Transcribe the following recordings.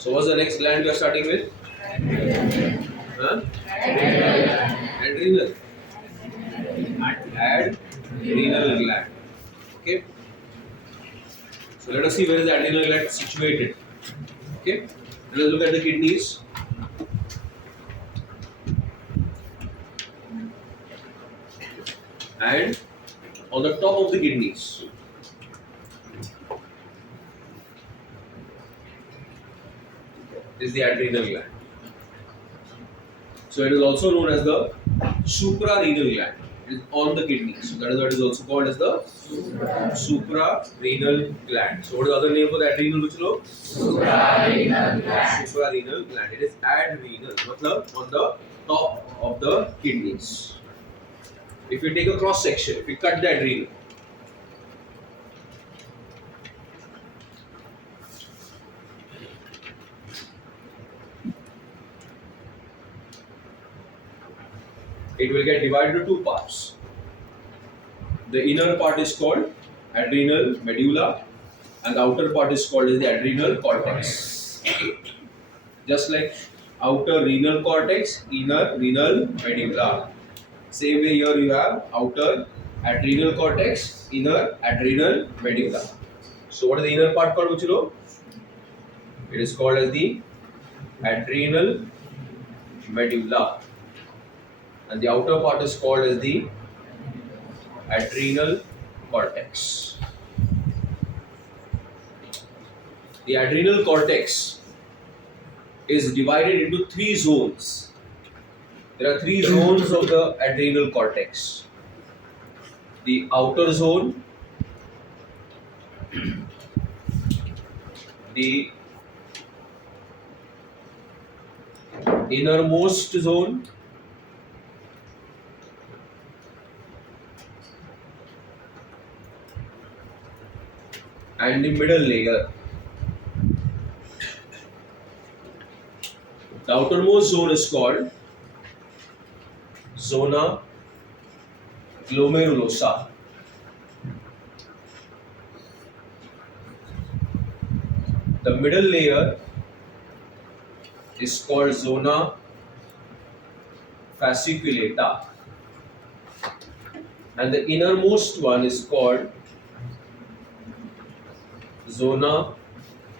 So what's the next gland we are starting with? Huh? Adrenal. Adrenal gland. Okay. So let us see where is the adrenal gland situated. Okay. Let us look at the kidneys. And on the top of the kidneys is the adrenal gland. So it is also known as the suprarenal gland. It is on the kidney. So that is what is also called as the suprarenal gland. So what is the other name for the adrenal, which look? Suprarenal gland. Suprarenal gland. It is adrenal. Matlab on the top of the kidneys. If you take a cross section, if you cut the adrenal, it will get divided into two parts. The inner part is called adrenal medulla and the outer part is called as the adrenal cortex. Just like outer renal cortex, inner renal medulla. Same way here you have outer adrenal cortex, inner adrenal medulla. So what is the inner part called, Uchilo? It is called as the adrenal medulla. And the outer part is called as the adrenal cortex. The adrenal cortex is divided into three zones. There are three zones of the adrenal cortex. The outer zone, the innermost zone, and the middle layer. The outermost zone is called zona glomerulosa. The middle layer is called zona fasciculata. And the innermost one is called zona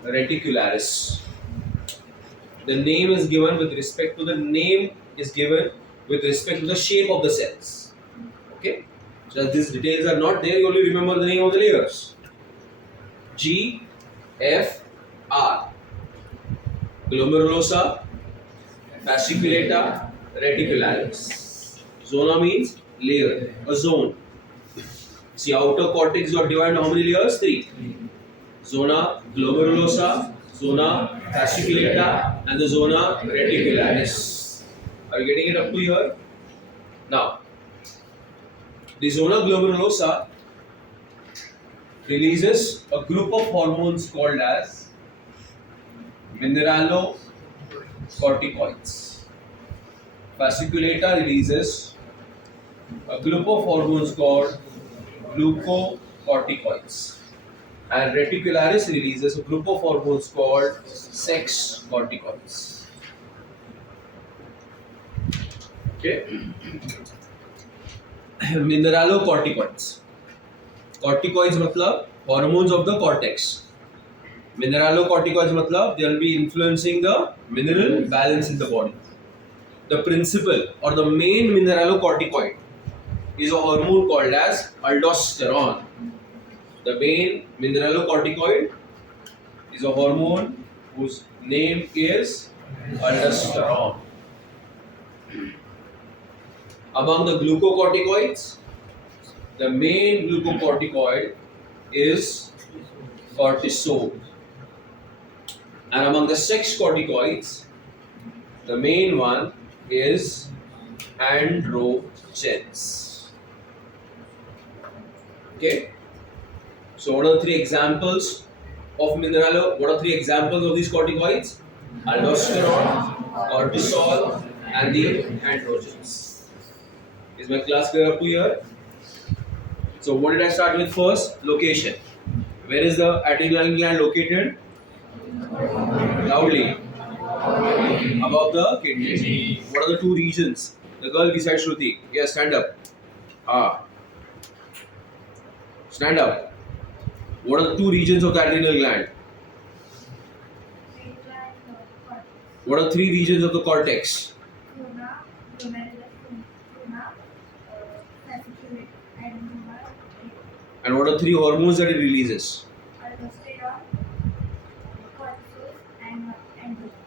reticularis. The name is given with respect to the shape of the cells. Okay? So as these details are not there, you only remember the name of the layers. G, F, R. Glomerulosa, fasciculata, reticularis. Zona means layer, a zone. See, outer cortex got divided into how many layers? 3. Zona glomerulosa, zona fasciculata, and the zona reticularis. Are you getting it up to here? Now, the zona glomerulosa releases a group of hormones called as mineralocorticoids. Fasciculata releases a group of hormones called glucocorticoids. And reticularis releases a group of hormones called sex corticoids. Okay. Mineralocorticoids. Corticoids matlab hormones of the cortex. Mineralocorticoids matlab they will be influencing the mineral balance in the body. The principal or the main mineralocorticoid is a hormone called as aldosterone. The main mineralocorticoid is a hormone whose name is aldosterone. Among the glucocorticoids, the main glucocorticoid is cortisol. And among the sex corticoids, the main one is androgens. Okay. So what are the 3 examples of what are 3 examples of these corticoids? Aldosterone, cortisol, and the androgens. Is my class clear up to here? So what did I start with first? Location. Where is the adrenal gland located? Loudly. Above the kidney. What are the two regions? The girl beside Shruti. Yes, stand up. Ah. Stand up. What are the two regions of the adrenal gland? What are three regions of the cortex? And what are three hormones that it releases?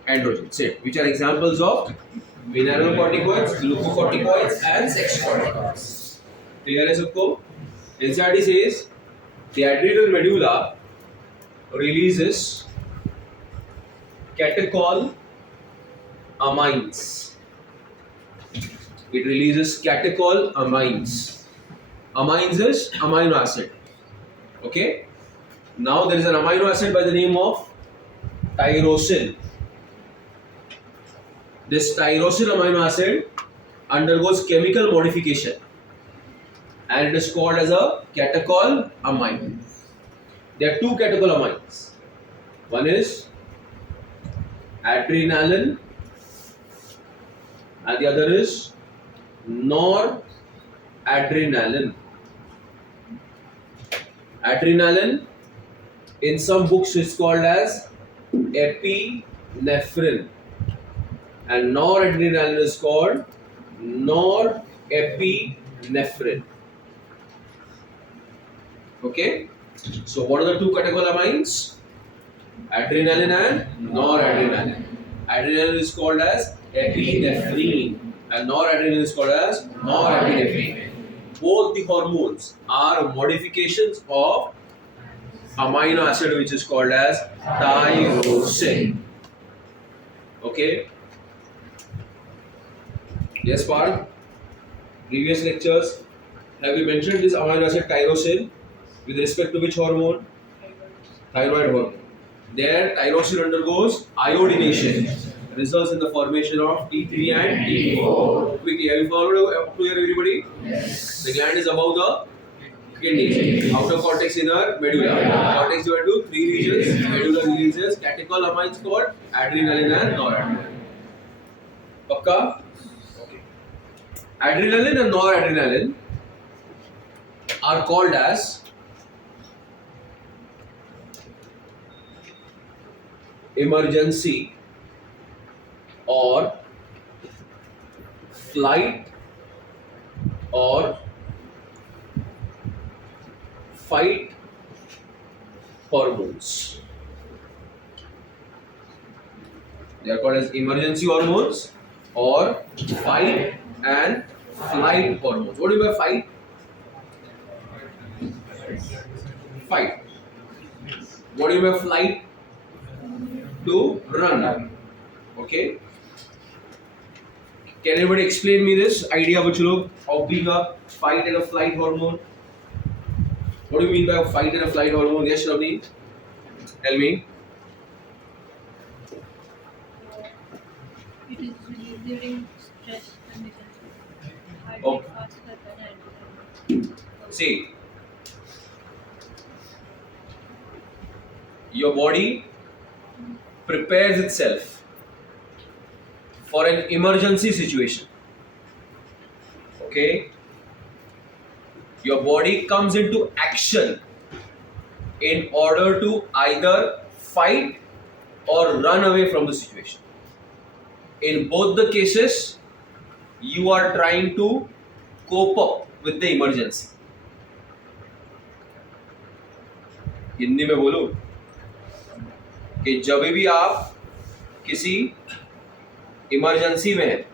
Androgen. Say, which are examples of mineralocorticoids, glucocorticoids, and sex corticoids. Clear है सबको? NCERT says the adrenal medulla releases catechol amines. It releases catechol amines. Amines is amino acid. Okay. Now there is an amino acid by the name of tyrosin. This tyrosin amino acid undergoes chemical modification and it is called as a catechol amine. There are two catechol amines. One is adrenaline and the other is noradrenaline. Adrenaline in some books is called as epinephrine and noradrenaline is called norepinephrine. Okay, so what are the two catechol amines? Adrenaline and noradrenaline. Adrenaline is called as epinephrine and noradrenaline is called as norepinephrine. Both the hormones are modifications of amino acid which is called as tyrosin. Okay. Yes, Parth. Previous lectures, have we mentioned this amino acid tyrosin with respect to which hormone? Thyroid hormone. There, tyrosin undergoes iodination, results in the formation of T3 and T4. Quickly, have you followed up to here, everybody? Yes. The gland is above the kidney. Outer cortex, inner medulla. Cortex divided into three regions. Medulla releases catechol amines called adrenaline and noradrenaline. Pakka? Okay. Adrenaline and noradrenaline are called as emergency or flight or fight hormones. They are called as emergency hormones or fight and flight hormones. What do you mean by fight? Fight. What do you mean by flight? To run. Okay. Can anybody explain me this idea of being a fight and a flight hormone? What do you mean by a fight and a flight hormone? Yes, Shravani? Tell me. It is released during stress conditions. Heart Oh. rate faster than adrenaline. See, your body prepares itself for an emergency situation. Okay? Your body comes into action in order to either fight or run away from the situation. In both the cases, you are trying to cope up with the emergency. Hindi में बोलूं कि जब भी आप किसी emergency में हैं,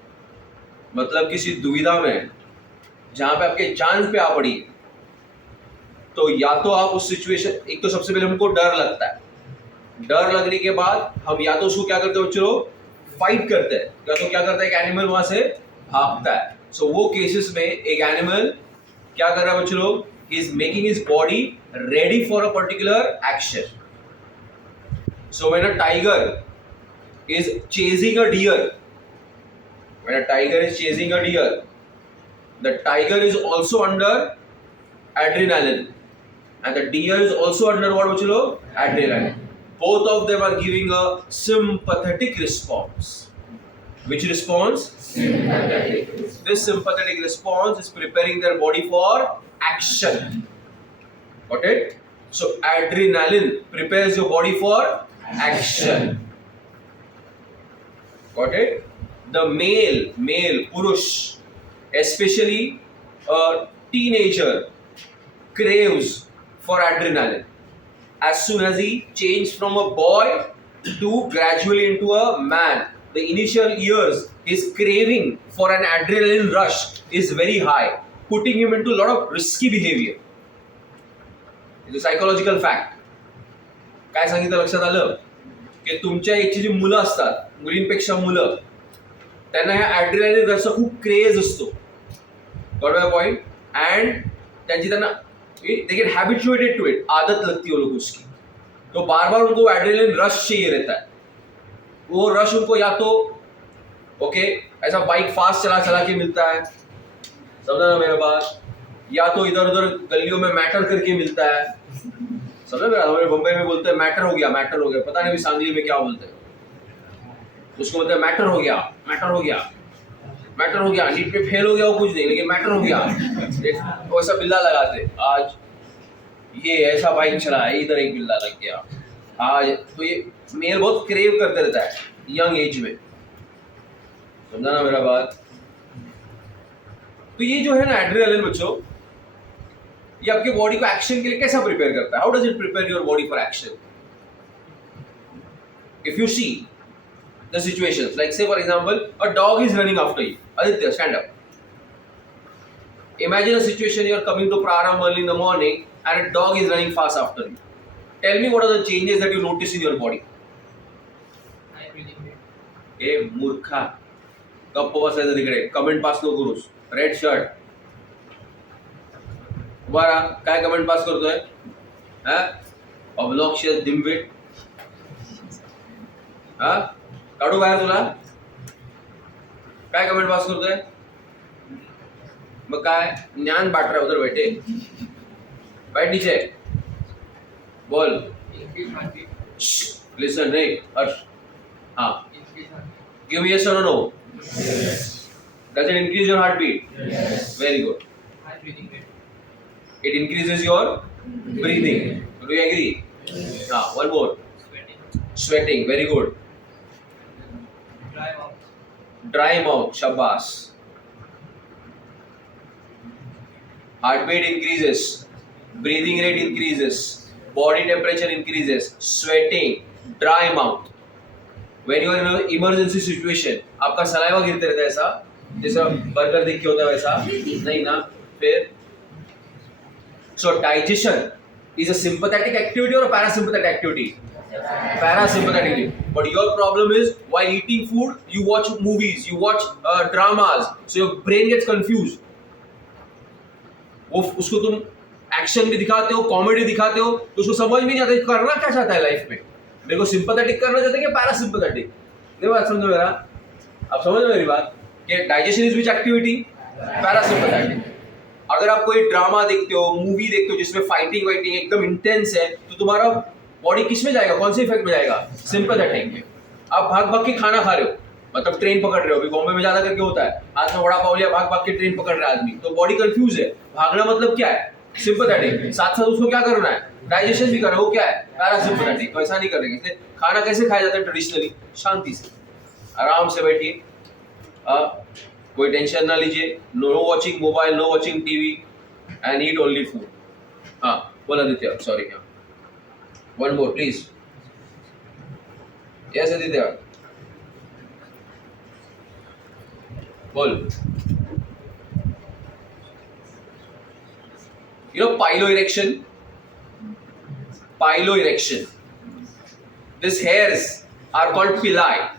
मतलब किसी दुविधा में हैं, जहां पे आपके जान पे आ पड़ी है, तो या तो आप उस सिचुएशन, एक तो सबसे पहले हमको डर लगता है, डर लगने के बाद हम या तो उसको क्या करते हैं बच्चों लोग, फाइट करते हैं, या तो क्या करता है, एक एनिमल वहां से भागता है. सो वो केसेस में एक एनिमल क्या कर रहा है बच्चों लोग, is making his body ready for a particular action. So when a tiger is chasing a deer, the tiger is also under adrenaline and the deer is also under what, bachalo? Adrenaline. both of them are giving a sympathetic response. Which response? Sympathetic. This sympathetic response is preparing their body for action. Got it? So adrenaline prepares your body for action. Got it? The male, Purush, especially a teenager, craves for adrenaline. As soon as he changed from a boy to gradually into a man, the initial years, his craving for an adrenaline rush is very high, putting him into a lot of risky behavior. It's a psychological fact. काय सांगितलं लक्षात आलं की तुमच्या एजची जी मुलं असतात, मुलींपेक्षा मुलं, त्यांना ह्या ॲड्रिनालिन रसचा खूप क्रेज असतो. Got my point? अँड त्यांची त्यांना they get habituated to it, आदत लगती है वो लोग उसकी. तो बार बार उनको एड्रेनलिन रश चाहिए रहता है. वो रश उनको या तो ओके ऐसा बाइक फास्ट चला चला के मिलता है, समझा ना मेरा बात, या तो इधर उधर गलियों में मैटर करके मिलता है. समझा मेरा? हमारे बम्बई में बोलते हैं मैटर हो गया, मैटर हो गया. पता नहीं सांगली में क्या बोलते हैं उसको, बोलते हैं मैटर हो गया, मैटर हो गया, मैटर हो गया. नीट पे फेल हो गया वो कुछ नहीं, लेकिन मैटर हो गया. वैसा बिल्ला लगाते, आज ये ऐसा बाइक चला है, इधर एक बिल्ला लग गया आज. तो ये मेल बहुत क्रेव करते रहता है यंग एज में. समझा ना मेरा बात? तो ये जो है ना एड्रेनलिन बच्चों, ये आपके बॉडी को एक्शन के लिए कैसा प्रिपेयर करता है? How does it prepare your body for action? If you see the situations, like say for example a dog is running after you. Aditya, stand up. Imagine a situation, you are coming to Praram early in the morning and a dog is running fast after you. Tell me what are the changes that you notice in your body? ए मूर्खा, गप्प बसायचं तिकडे, comment pass नको करूस. Red shirt उभा राहा. काय comment pass करतोय? ऑब्लॉक्शियस डिम्बिट. हा, काढू बाहेर तुला. काय कमेंट पास करतोय? मग काय ज्ञान बांट रहा है उधर बैठे? बैठ नीचे, बोल. लिसन, नहीं हर्ष. हाँ, give me yes or no. Yes. Does it increase your heartbeat? Yes. Very good. It increases your breathing. Do you agree? Yes. One more. Sweating. Very good. Dry mouth. Shabbas. Heartbeat increases. Breathing rate increases. Body temperature increases. Sweating. Dry mouth. When you are in an emergency situation, आपका saliva गिरते रहता है ऐसा, जैसा burger देख के होता है वैसा नहीं ना. फिर so digestion is a sympathetic activity or a parasympathetic activity? Parasympathetic. But your problem is while eating food, you watch movies, you watch dramas, so your brain gets confused. वो उसको तुम एक्शन भी दिखाते हो, कॉमेडी दिखाते हो, तो उसको समझ में नहीं आता करना क्या चाहता है लाइफ में. मेरे को सिंपैथेटिक करना चाहते हैं कि पैरासिम्पैथेटिक? ये बात समझो मेरा, आप समझ मेरी बात कि digestion is which activity? Parasympathetic. अगर आप कोई ड्रामा देखते हो, मूवी देखते हो जिसमें फाइटिंग वाइटिंग एकदम इंटेंस है, तो तुम्हारा बॉडी किस में जाएगा, कौन से इफेक्ट में जाएगा? सिंपैथेटिक में. आप भाग भाग के खाना खा रहे हो, मतलब ट्रेन पकड़ रहे हो. अभी बॉम्बे में ज्यादा करके होता है, हाथ में वड़ा पाव लिया, भाग भाग के ट्रेन पकड़ रहा है आदमी, तो बॉडी कंफ्यूज है. भागना मतलब क्या है? सिंपैथेटिक. साथ साथ उसको क्या करना है? डाइजेशन भी करना है. वो क्या है? पैरासिम्पैथेटिक. तो ऐसा नहीं करेंगे. इसलिए खाना कैसे खाया जाता है ट्रेडिशनली? शांति से, आराम से बैठिए, कोई टेंशन ना लीजिए. Know watching mobile, know watching TV, and eat only food. हाँ बोल आदित्य, सॉरी. हाँ, one more please. Yes Aditya, बोल. You know piloerection? Piloerection. These hairs are called pili.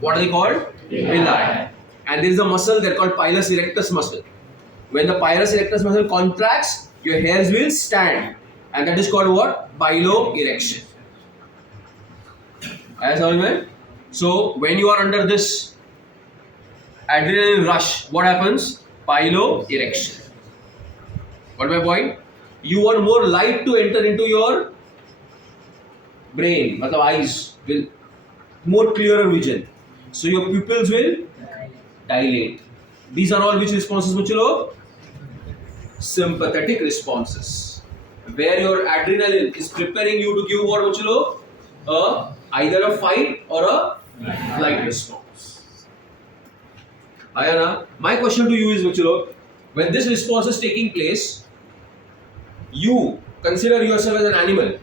What are they called? Pili. And there is a muscle, they're called pilus erectus muscle. When the pilus erectus muscle contracts, your hairs will stand. And that is called what? Piloerection. So when you are under this adrenaline rush, what happens? Piloerection. Got my point? You want more light to enter into your brain, matlab eyes will more clearer vision. So your pupils will dilate. These are all which responses, bachcho? Sympathetic responses, where your adrenaline is preparing you to give what, bachcho? Either a fight or a flight response. Ayana, my question to you is, bachcho, when this response is taking place, you consider yourself as an animal.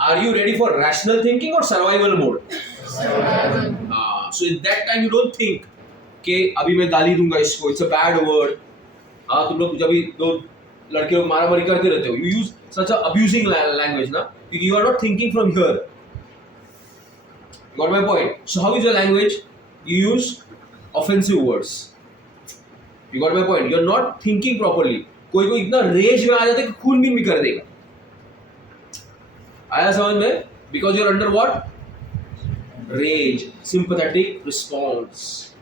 Are you ready for rational thinking or survival mode? So in that time you don't think कि अभी मैं गाली दूंगा इसको, it's a bad word. तुम लोग जब भी दो लड़के लोग मारामारी करते रहते हो, you use such a abusing language ना, क्योंकि you are not thinking from here. You got my point? So how is your language? You use offensive words. You got my point? You are not thinking properly. कोई कोई इतना raise में आ जाता है कि खून भी कर देगा. आया समझ में? Because you are under what? Rage, sympathetic response.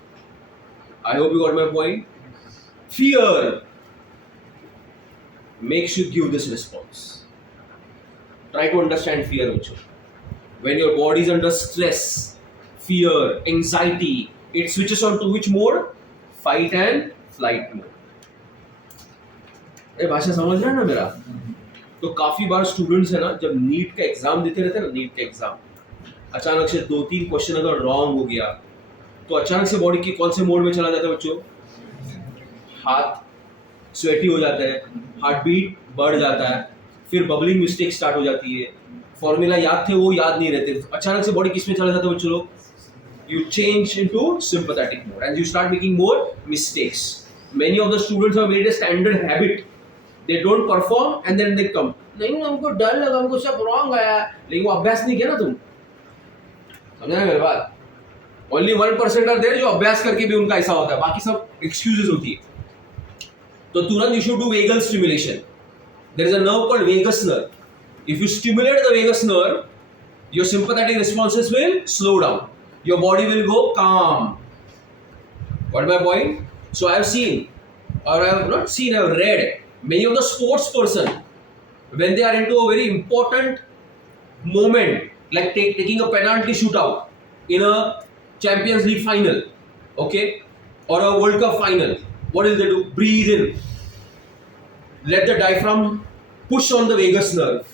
I hope you got my point. Fear makes you give this response. Try to understand fear also. When your body is under stress, fear, anxiety, it switches on to which mode? Fight and flight mode. ये भाषा समझ रहे हैं ना मेरा? तो काफी बार students है ना, जब नीट का एग्जाम देते रहते हैं ना, नीट का एग्जाम, अचानक से 2-3 क्वेश्चन अगर रॉन्ग हो गया तो अचानक से बॉडी की कौन से मोड में चला जाता है बच्चों? हाथ स्वेटी हो जाता है, हार्ट बीट बढ़ जाता है, फिर बबलिंग मिस्टेक स्टार्ट हो जाती है, फॉर्मूला याद थे वो याद नहीं रहते, अचानक से बॉडी किस में चला जाता है बच्चों लोग? You change into sympathetic mode and you start making more mistakes. Many of the students have made a standard habit. They don't perform and then they come. नहीं हमको डर लगा, हमको सब रॉन्ग आया, लेकिन वो अभ्यास नहीं किया ना तुम. समझा ना मेरी बात? Only 1% are there जो अभ्यास करके भी उनका ऐसा होता है, बाकी सब excuses होती है. तो तुरंत you should do vagal stimulation. There is a nerve called vagus nerve. If you stimulate the vagus nerve, your sympathetic responses will slow down. Your body will go calm. Got my point? So I have seen, or I have not seen, I have read many of the sports person, when they are into a very important moment, like taking a penalty shootout in a Champions League final, okay, or a World Cup final, what will they do? Breathe in. Let the diaphragm push on the vagus nerve.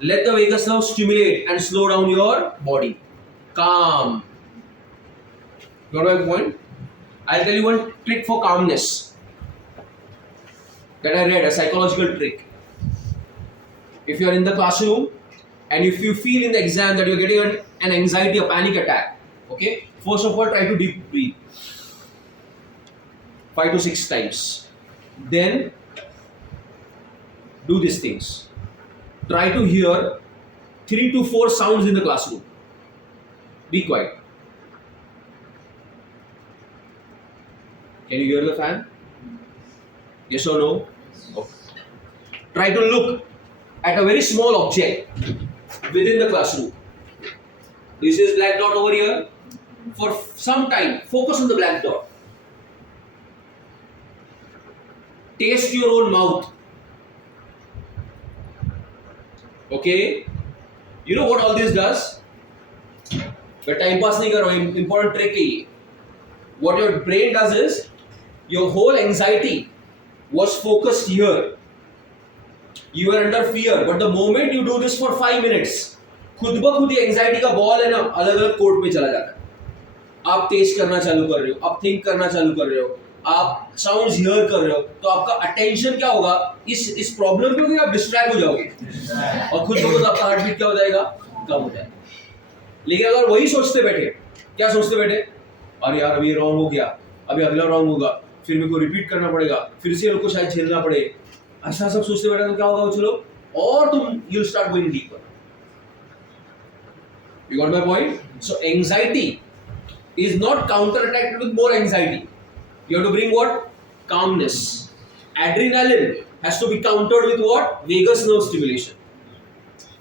Let the vagus nerve stimulate and slow down your body. Calm. Got my point? I'll tell you one trick for calmness that I read, a psychological trick. If you are in the classroom and if you feel in the exam that you are getting an anxiety, a panic attack, okay, first of all try to deep breathe 5 to 6 times. Then do these things. Try to hear 3 to 4 sounds in the classroom. Be quiet. Can you hear the fan? Yes or no? Okay. Try to look at a very small object within the classroom. This is black dot over here. For some time, focus on the black dot. Taste your own mouth. Okay? You know what all this does? But time pass nahi kar raha hu, important trick है ये. What your brain does is, your whole anxiety was focused here. You were under fear, but the moment you do this for 5 minutes, खुद ब खुद ये anxiety का ball है ना, अलग अलग कोर्ट में चला जाता है. आप तेज करना चालू कर रहे हो, आप थिंक करना चालू कर रहे हो, आप साउंड्स हियर कर रहे हो, तो आपका अटेंशन क्या होगा? इस प्रॉब्लम पे आप डिस्ट्रैक्ट हो जाओगे और खुद ब खुद आपका हार्ट बीट क्या हो जाएगा? कम हो जाएगा. लेकिन अगर वही सोचते बैठे, क्या सोचते बैठे? अरे यार अभी रॉन्ग हो गया, अभी अगला रॉन्ग होगा, फिर मेरे को रिपीट करना पड़ेगा, फिर से लोग को शायद झेलना पड़े, ऐसा सब सोचते बैठे तो क्या होगा चलो, और तुम you'll start going deeper. You got my point? So anxiety is not counterattacked with more anxiety. You have to bring what? Calmness. Adrenaline has to be countered with what? Vagus nerve stimulation.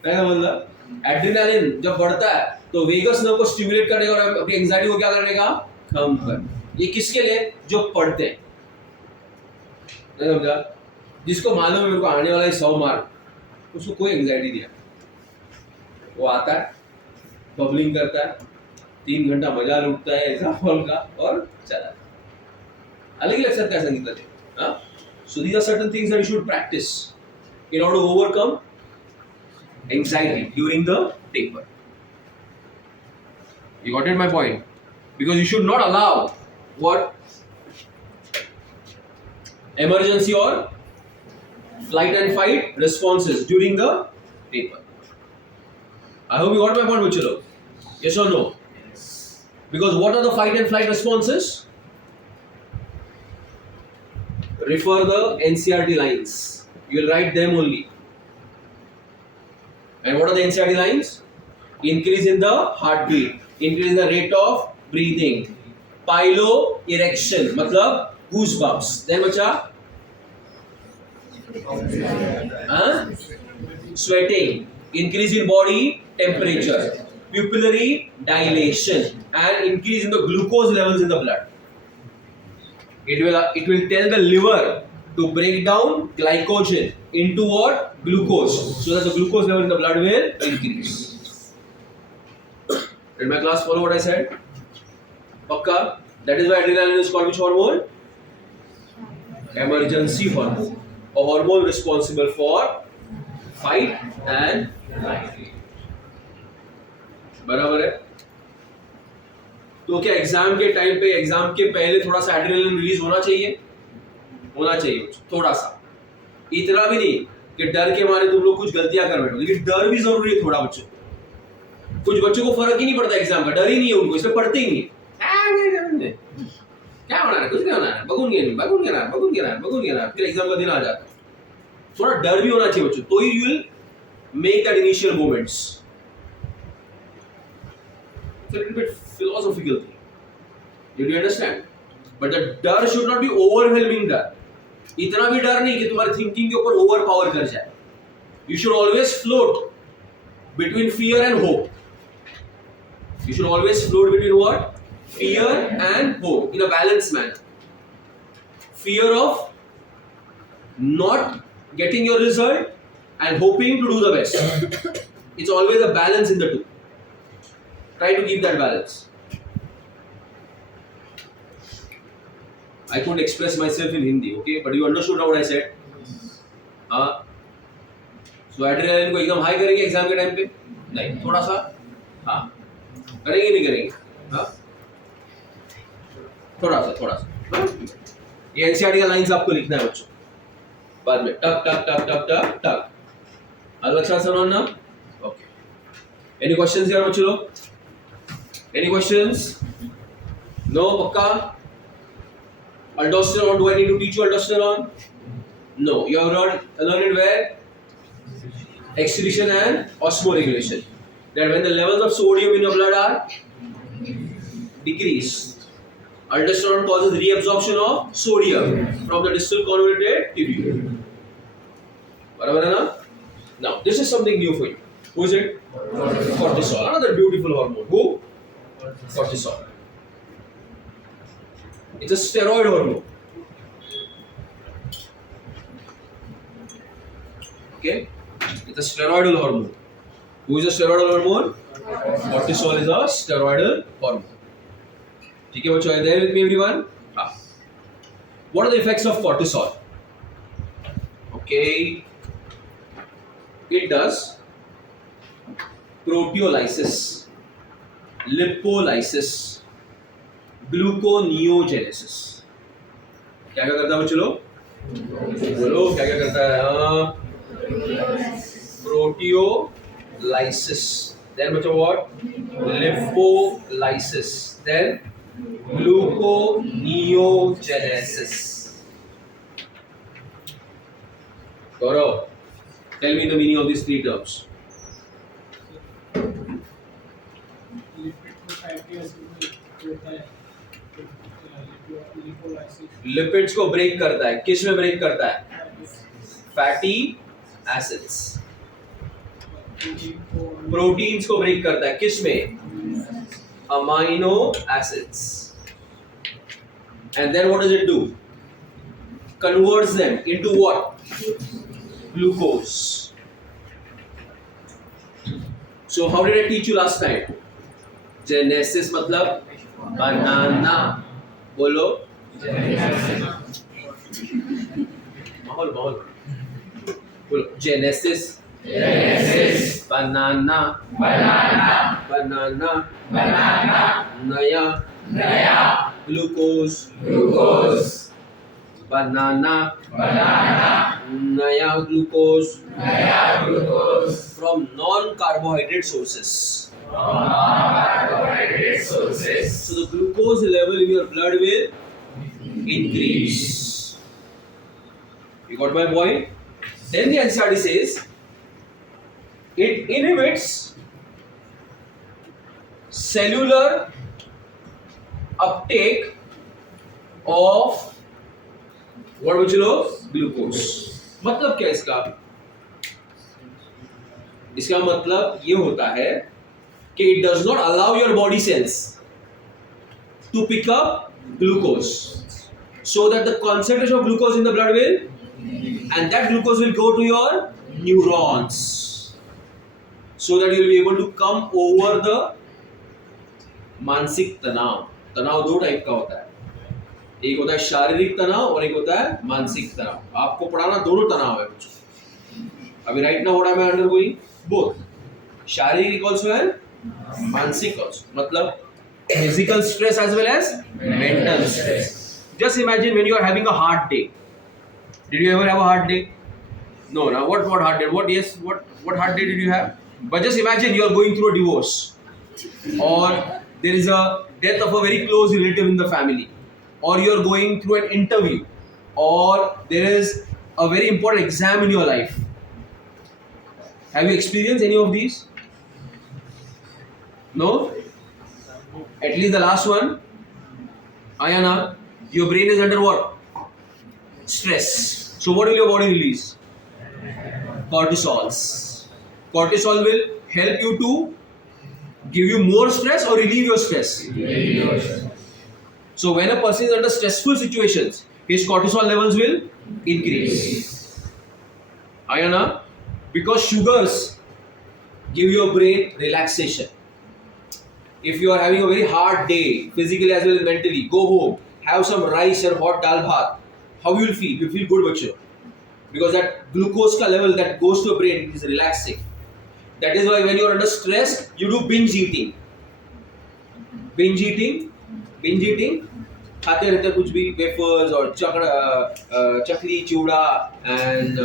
क्या मतलब? Adrenaline जब बढ़ता है तो vagus nerve को stimulate करेगा और अपनी एंजाइटी को क्या करेगा? कम कर. ये किसके लिए? जो पढ़ते हैं. नहीं समझा? जिसको मालूम है मेरे को आने वाला है 100 मार्क, उसको कोई एंजाइटी दिया. वो आता है, बबलिंग करता है, 3 घंटा मजा लूटता है एग्जाम हॉल का और चला। अलग ही लेक्चर काय सांगितलं ते, हाँ? So these are certain things that you should practice in order to overcome anxiety during the paper. You got it my point? Because you should not allow what emergency or flight and fight responses during the paper. I hope you got my point, Muchalo. Yes or no? Because what are the fight and flight responses? Refer the NCRT lines. You will write them only. And what are the NCRT lines? Increase in the heartbeat, increase in the rate of breathing, piloerection, मतलब goosebumps. Then बचा sweating, increase in body temperature, pupillary dilation, and increase in the glucose levels in the blood. It will tell the liver to break down glycogen into what? Glucose, so that the glucose level in the blood will increase. Did my class follow what I said? Pakka? That is why adrenaline is called which hormone? Emergency hormone. A hormone responsible for fight and flight. बराबर है? तो क्या exam के time पे, exam के पहले थोड़ा सा एड्रेनलिन रिलीज होना चाहिए थोड़ा सा, इतना भी नहीं कि डर के मारे तुम लोग कुछ गलतियां कर बैठो, लेकिन डर भी जरूरी है थोड़ा बच्चों। कुछ बच्चों को फर्क ही नहीं पड़ता एग्जाम का, डर ही नहीं है उनको, इसलिए पढ़ते ही नहीं है। क्या होना है, कुछ नहीं होना है, बगुन घेना, फिर एग्जाम का दिन आ जाता है। थोड़ा डर भी होना चाहिए बच्चों, तो ही you will make that initial moments. It's a little bit philosophical thing. Did you understand? But the डर should not be overwhelming डर। इतना भी डर नहीं कि तुम्हारी थिंकिंग के ऊपर ओवर पावर कर जाए। You should always float between fear and hope. You should always float between what? Fear and hope in a balanced manner. Fear of not getting your result and hoping to do the best. It's always a balance in the two. Try to keep that balance. I couldn't express myself in Hindi, okay? But you understood what I said? हाँ? So adrenaline को एकदम high करेंगे exam के time पे? नहीं, थोड़ा सा हाँ करेंगे नहीं करेंगे? हाँ? थोड़ा सा ये NCERT का लाइंस आपको लिखना है बच्चों, बाद में टक टक टक टक टक टक। अलग सा सुनो ना? Okay. Any questions here बच्चों लोग? Any questions? No, Pakka? Aldosterone, do I need to teach you aldosterone? No. You have learned it where? Excretion and osmoregulation. That when the levels of sodium in your blood are decreased, aldosterone causes reabsorption of sodium from the distal convoluted tubule. Barabar hai na? Now, this is something new for you. Who is it? Cortisol. Another beautiful hormone. Who? Cortisol. It's a steroid hormone. Okay? It's a steroidal hormone. Who is a steroidal hormone? Cortisol is a steroidal hormone. Okay, bachcho, are you there with me, everyone? What are the effects of cortisol? Okay. It does proteolysis, lipolysis, gluconeogenesis. क्या करता है बच्चों लोग? बोलो क्या करता है? Proteolysis. Then बच्चों what? Lipolysis. Then gluconeogenesis. Gaurav, tell me the meaning of these three terms. Lipids को ब्रेक करता है, किस में ब्रेक करता है? Fatty acids. प्रोटीन्स को ब्रेक करता है, किस में? Amino acids. And then what does it do? Converts them into what? Glucose. So how did I teach you last time? Genesis मतलब banana. बोलो. माहौल बोलो. Genesis. Banana. Naya. Glucose. Banana. Naya glucose. From non-carbohydrate sources. So the glucose level in your blood will increase. You got my point? Then the NCERT says it inhibits cellular uptake of what बोलो glucose. मतलब क्या इसका? इसका मतलब ये होता है कि it does not allow your body cells to pick up glucose, so that the concentration of glucose in the blood will, and that glucose will go to your neurons, so that you will be able to come over the मानसिक तनाव. तनाव दो type का होता है, एक होता है शारीरिक तनाव और एक होता है मानसिक तनाव. आपको पढ़ाना दोनों तनाव है कुछ. अभी right now what I am undergoing both शारीरिक आल्सो एंड मानसिक आल्सो. मतलब physical stress as well as mental stress. Just imagine when you are having a hard day. Did you ever have a hard day? No. Now what hard day? What hard day did you have? But just imagine you are going through a divorce, or there is a death of a very close relative in the family, or you are going through an interview, or there is a very important exam in your life. Have you experienced any of these? No? At least the last one. Ayana, your brain is under what? Stress. So what will your body release? Cortisols. Cortisol will help you to give you more stress or relieve your stress. So when a person is under stressful situations, his cortisol levels will increase. Ayana, because sugars give your brain relaxation. If you are having a very hard day, physically as well as mentally, go home, have some rice or hot dal bhat. How you will feel? You feel good, bachcho. Because that glucose ka level that goes to your brain is relaxing. That is why when you are under stress, you do binge eating. Binge eating. खाते रहते कुछ भी wafers or chakli, chuda and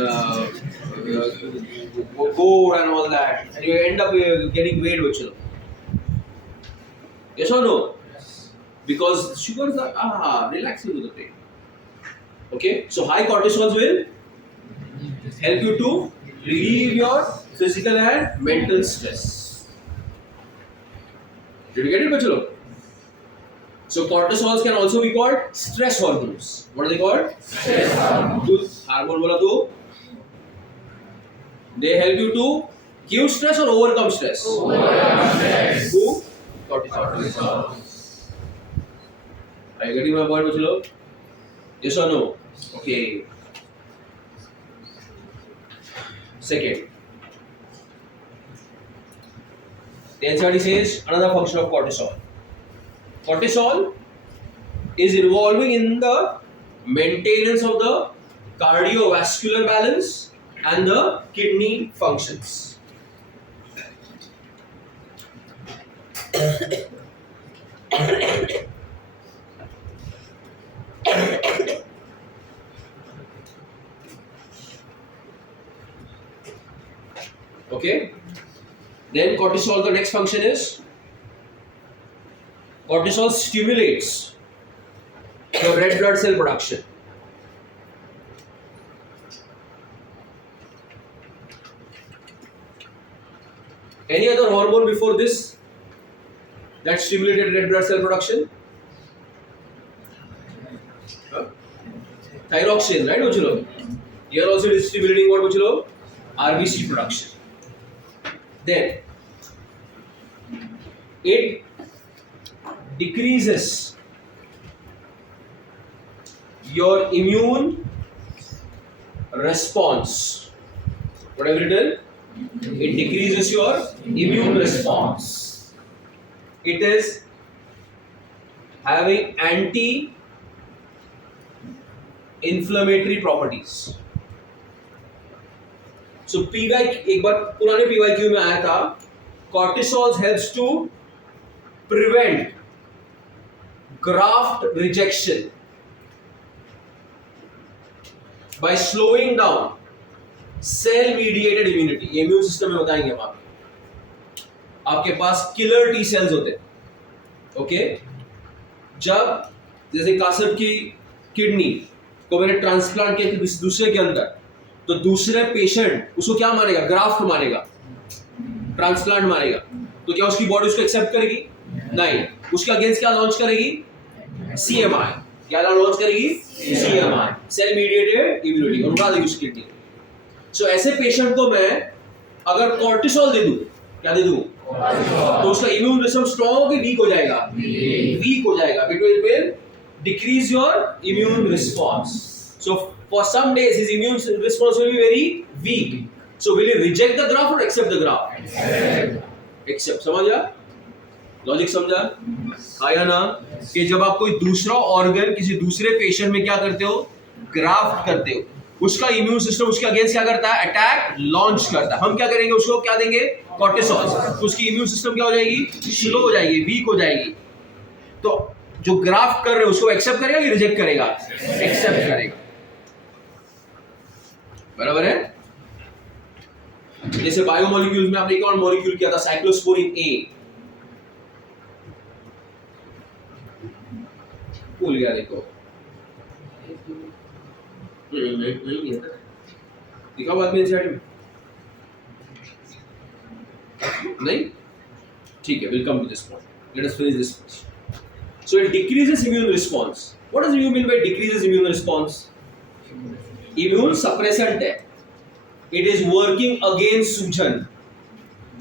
gourd and all that, and you end up getting weight, bachcho. Yes or no? Because sugars are relaxing to the brain. Okay, so high cortisols will help you to relieve your physical and mental stress. Did you get it, bachcho? So cortisols can also be called stress hormones. What are they called? Stress hormones. Hormone bola to. They help you to give stress or overcome stress. Who? Cortisol. Are you getting my point, bachcho? Yes or no? Okay. Second, the NCERT says another function of cortisol. Cortisol is involving in the maintenance of the cardiovascular balance and the kidney functions. Okay. Then cortisol, the next function is cortisol stimulates the red blood cell production. Any other hormone before this that stimulated red blood cell production? Thyroxine, right, bachcho? Here also it is stimulating what, bachcho? RBC production. Then it decreases your immune response. What have you written? It decreases your immune response. It is having anti-inflammatory properties. So PY एक बार पुराने PYQ में आया था, cortisol helps to prevent graft rejection by slowing down cell mediated immunity. Immune system में बताएंगे हम आपके पास killer T cells होते हैं. ओके, जब जैसे कासब की किडनी को मैंने ट्रांसप्लांट किया किसी दूसरे के अंदर, तो दूसरे पेशेंट उसको क्या मानेगा? ग्राफ्ट मानेगा, ट्रांसप्लांट मानेगा. तो क्या उसकी बॉडी उसको एक्सेप्ट करेगी? नहीं. उसके अगेंस्ट क्या लॉन्च करेगी? CMI. क्या लॉन्च करेगी? CMI, सेल मीडिएटेड इम्यूनिटी, और उड़ा देगी उसकी किडनी. सो ऐसे पेशेंट को मैं अगर कॉर्टिसोल दे दूं, क्या दे दूं? तो उसका इम्यून सिस्टम स्ट्रॉन्ग होकर वीक हो जाएगा, वीक हो जाएगा. It will decrease your immune response. So for some days his immune response will be very weak. So will he reject the graft और एक्सेप्ट द ग्राफ्ट? एक्सेप्ट. समझा? Logic समझा? आया ना? कि जब आप कोई दूसरा ऑर्गन किसी दूसरे पेशेंट में क्या करते हो? ग्राफ्ट करते हो, उसका इम्यून सिस्टम उसके अगेंस्ट क्या करता है? अटैक लॉन्च करता है. हम क्या करेंगे? उसको क्या देंगे? कॉर्टिसोल. तो उसकी इम्यून सिस्टम क्या हो जाएगी? स्लो हो जाएगी, वीक हो जाएगी. तो जो ग्राफ्ट कर रहे हो उसको एक्सेप्ट करेगा कि रिजेक्ट करेगा? एक्सेप्ट करेगा. बराबर है? जैसे बायोमोलिक्यूल्स में आपने एक और मॉलिक्यूल किया था, साइक्लोस्पोरिन ए. भूल गया, देखो दिखा बात में साइड में नहीं. ठीक है, welcome to this point. Let us finish this. So it decreases immune response. What does you mean by decreases immune response? Immune suppressant है. इट इज वर्किंग अगेंस्ट सूजन.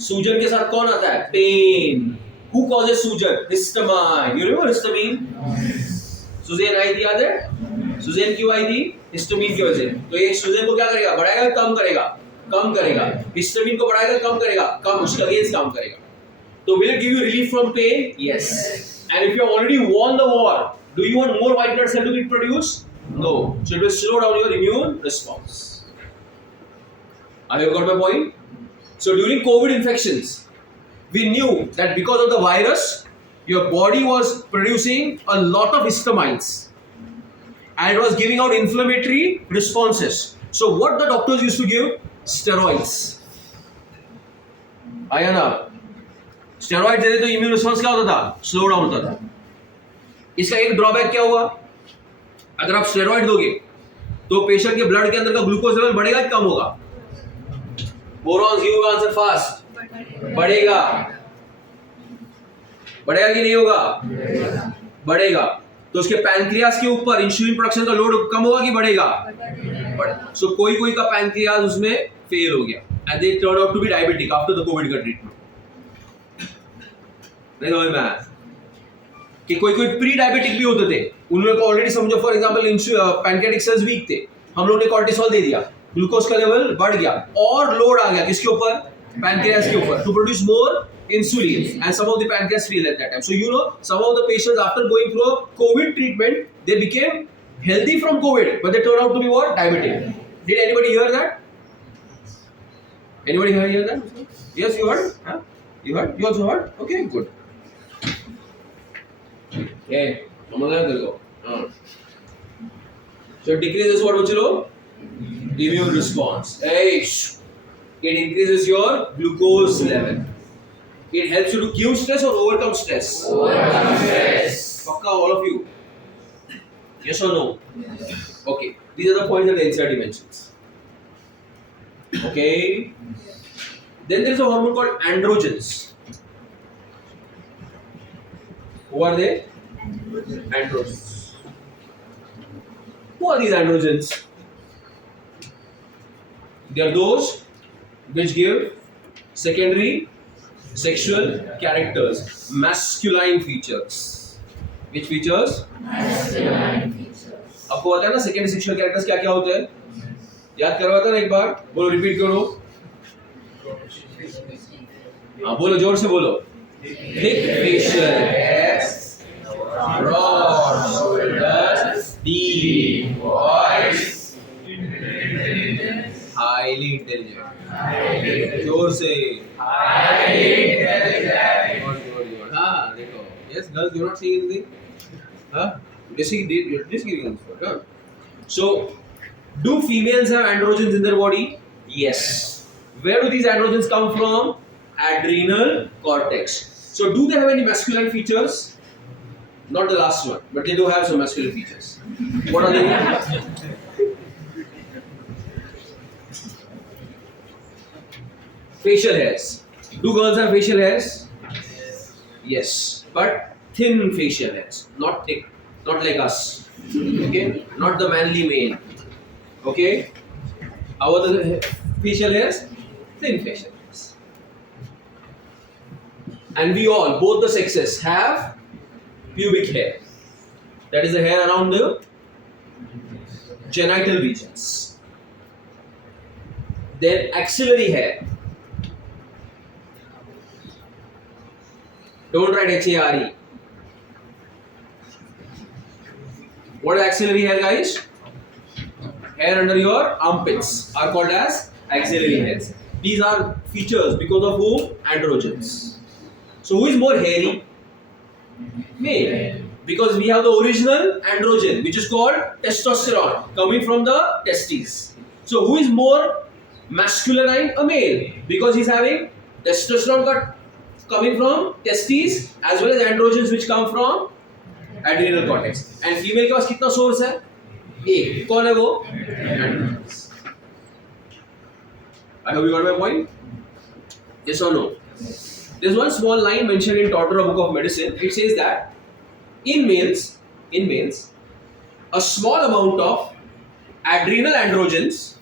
सूजन के साथ कौन आता है? पेन. हु कॉजेस सूजन? हिस्टामाइन. You remember histamine? सूजन आई थी, याद है? सूजन क्यों आई थी? हिस्टामाइन की वजह से. तो ये सूजन को क्या करेगा? बढ़ाएगा, कम करेगा? कम करेगा. हिस्टामाइन को बढ़ाएगा, कम करेगा? कम. उसके अगेंस्ट काम करेगा. तो will it give you relief from pain? Yes. And if you have already won the war, do you want more white blood cell to be produced? No. So it will slow down your immune response. Have you got my point? So during COVID infections, we knew that because of the virus, your body was producing a lot of histamines and it was giving out inflammatory responses. So what the doctors used to give? Steroids. आया ना? Steroid देते तो immune response क्या होता था? Slow down होता था. इसका एक ड्रॉबैक क्या हुआ? अगर आप स्टेरॉइड दोगे तो पेशेंट के ब्लड के अंदर का ग्लूकोज लेवल बढ़ेगा कि कम होगा? बोरॉन्स, गिव आंसर फास्ट. बढ़ेगा. बढ़ेगा कि नहीं होगा? बढ़ेगा. तो उसके पैनक्रियास के ऊपर इंसुलिन प्रोडक्शन का लोड कम होगा कि बढ़ेगा? सो कोई का पैनक्रियास उसमें फेल हो गया and they turn out to be diabetic after the covid का ट्रीटमेंट. नहीं समझ में आया? कि कोई प्री डायबिटिक भी होते थे, उन लोगों को ऑलरेडी समझो for example pancreatic cells weak थे, हम लोगों ने कॉर्टिसोल दे दिया, ग्लूकोज का लेवल बढ़ गया और लोड आ गया किसके ऊपर? पैनक्रियास के ऊपर, to produce more insulin and some of the pancreas fail at that time. So you know, some of the patients after going through a COVID treatment, they became healthy from COVID, but they turned out to be what? Diabetic. Did anybody hear that? Anybody hear that? Yes, you heard? Huh? You heard? You also heard? Okay, good. Okay, समझ रहे हैं तेरे को? So it decreases what बच्चों? Immune response. It increases your glucose level. It helps you to give stress or overcome stress. Overcome stress. Pakka, all of you. Yes or no? Yes. Okay. These are the points that the NCERT mentions. Okay. Then there is a hormone called androgens. Who are they? Androgens. Who are these androgens? They are those which give secondary sexual characters, masculine features. Which features? Masculine features. आपको पता है ना secondary sexual characters क्या क्या होते हैं? याद करवाता ना एक बार, बोलो, रिपीट करो. हाँ बोलो, जोर से बोलो. Thick facial hairs, broad shoulders, deep voice, highly intelligent. जोर से. Good. हाँ देखो. Yes, girls, you're not saying anything. Huh? You're just giving this word. Huh? So, do females have androgens in their body? Yes. Where do these androgens come from? Adrenal cortex. So, do they have any masculine features? Not the last one, but they do have some masculine features. What are they? Facial hairs. Do girls have facial hairs? Yes, but thin facial hairs, not thick, not like us. Okay, not the manly male. Okay, how are the facial hairs? Thin facial hairs. And we all, both the sexes, have pubic hair. That is the hair around the genital regions. Then axillary hair. Don't write HARE. What is axillary hair, guys? Hair under your armpits are called as axillary hairs. These are features because of whom? Androgens. So who is more hairy? Male. Because we have the original androgen, which is called testosterone, coming from the testes. So who is more masculine? A male, because he's having testosterone coming from testes as well as androgens which come from adrenal cortex. And female के पास कितना source है? एक. कौन है वो? Androgens. I hope you got my point. Yes or no? There's one small line mentioned in Tortora Book of Medicine. It says that in males, a small amount of adrenal androgens,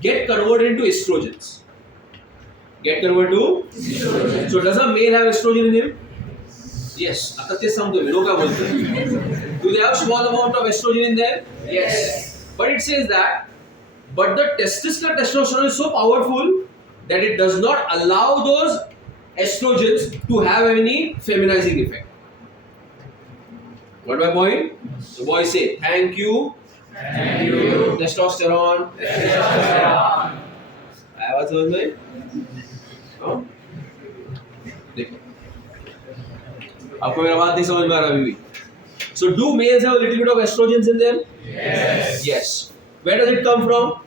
get converted into estrogens. So does a male have estrogen in him? Yes. Do they have small amount of estrogen in them? Yes. But it says that, but the testosterone is so powerful that it does not allow those estrogens to have any feminizing effect. What my point? The boys say, thank you. Testosterone. आवाज समझ में? देखो, आपको मेरा बात नहीं समझ में आ रहा अभी भी. So do males have a little bit of estrogens in them? Yes. Where does it come from?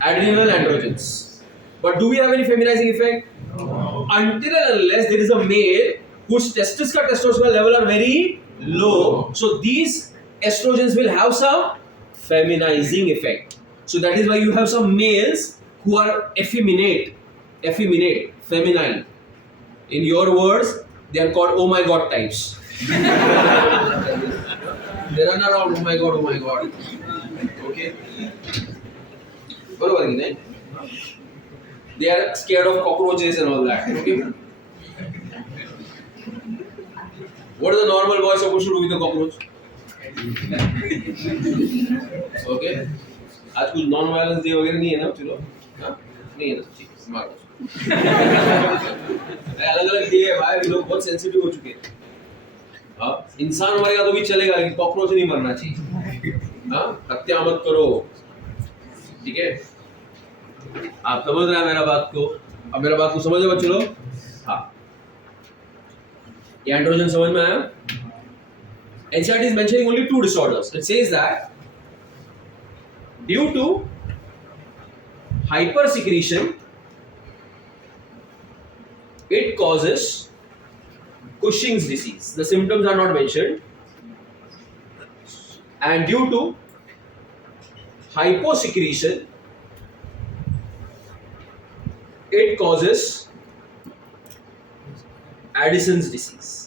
Adrenal androgens. But do we have any feminizing effect? No. Until and unless there is a male whose testosterone level are very low, so these estrogens will have some feminizing effect. So that is why you have some males who are effeminate, feminine. In your words, they are called oh my god types. They run around, oh my god. Okay? They are scared of cockroaches and all that. Okay? What is the normal boy supposed to do with the cockroach? Okay? आज कुछ non violence day वगैरह नहीं है ना, चलो हाँ नहीं है ना, ठीक है मार दो. अलग अलग डे है भाई, लोग बहुत सेंसिटिव हो चुके हैं. हाँ इंसान मरेगा तो भी चलेगा, लेकिन कॉकरोच नहीं मरना चाहिए. हाँ हत्या मत करो, ठीक है? आप समझ रहे हैं मेरा बात को? अब मेरा बात को समझो बच्चों लोग. हाँ ये एंड्रोजन समझ में आया? NCERT is mentioning only 2 disorders. It says that due to hypersecretion, it causes Cushing's disease. The symptoms are not mentioned. And due to hyposecretion, it causes Addison's disease.